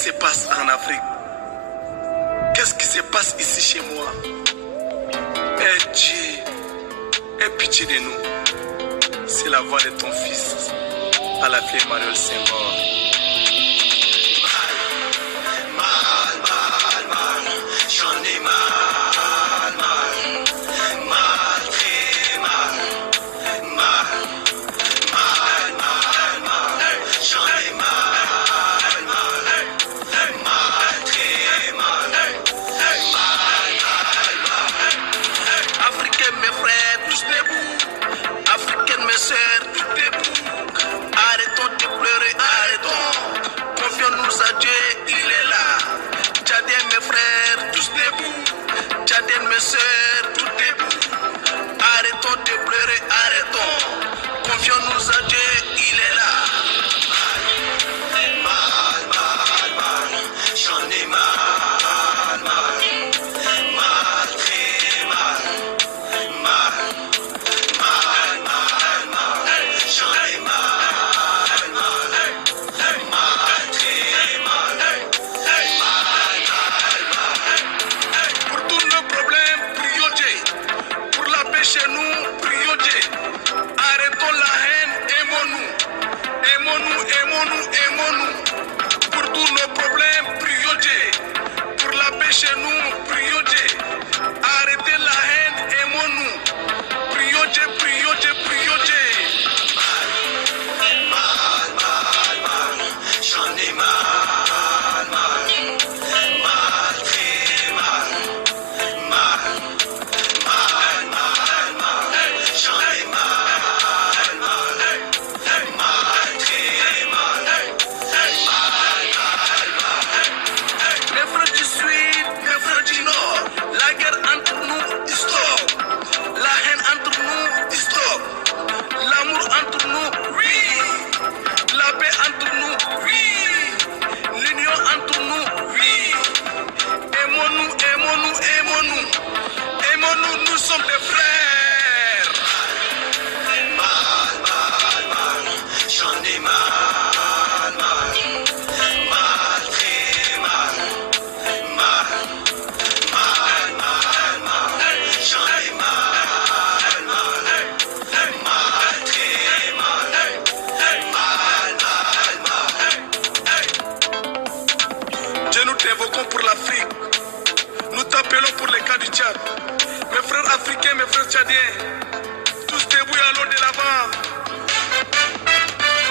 se passe en Afrique? Qu'est-ce qui se passe ici chez moi? Eh Dieu, aie pitié de nous. C'est la voix de ton fils, à la fille Emmanuel Senghor. J'en ai mal, très mal, j'en ai mal, très mal, Africains, mes frères, tous debout. Africaines, mes sœurs, tous debout. Arrêtons de pleurer, arrêtons. Confions-nous à Dieu, il est là. Tchadiens, mes frères, tous debout. Tchadiens, mes sœurs, tous debout. Arrêtons de pleurer, arrêtons. Confions-nous à Dieu, il est là. j'en ai mal, très mal, j'en ai mal, très mal. Pour tous nos problèmes, prions Dieu. Pour la paix chez nous, prions Dieu. Arrêtons la haine, aimons-nous. Aimons-nous, aimons-nous, aimons-nous. Pour tous nos problèmes, prions Dieu. Pour la paix chez nous, prions Dieu. Arrêtez la haine, aimons-nous. Prions Dieu, prions Dieu, prions Dieu. J'en ai mal, très mal, j'en ai mal, très mal. Mes frères du Sud, mes frères du Nord, la guerre entre nous, stop. La haine entre nous, stop. L'amour entre nous, oui. La paix entre nous, oui. L'union entre nous, oui. Aimons-nous, aimons-nous, aimons-nous. Aimons-nous, nous sommes des frères. J'en ai mal, très mal, j'en ai mal, très mal. Dieu, nous t'invoquons pour l'Afrique. Nous t'appelons pour les cas du Tchad. Mes frères africains, mes frères tchadiens, tous debout et allons de l'avant.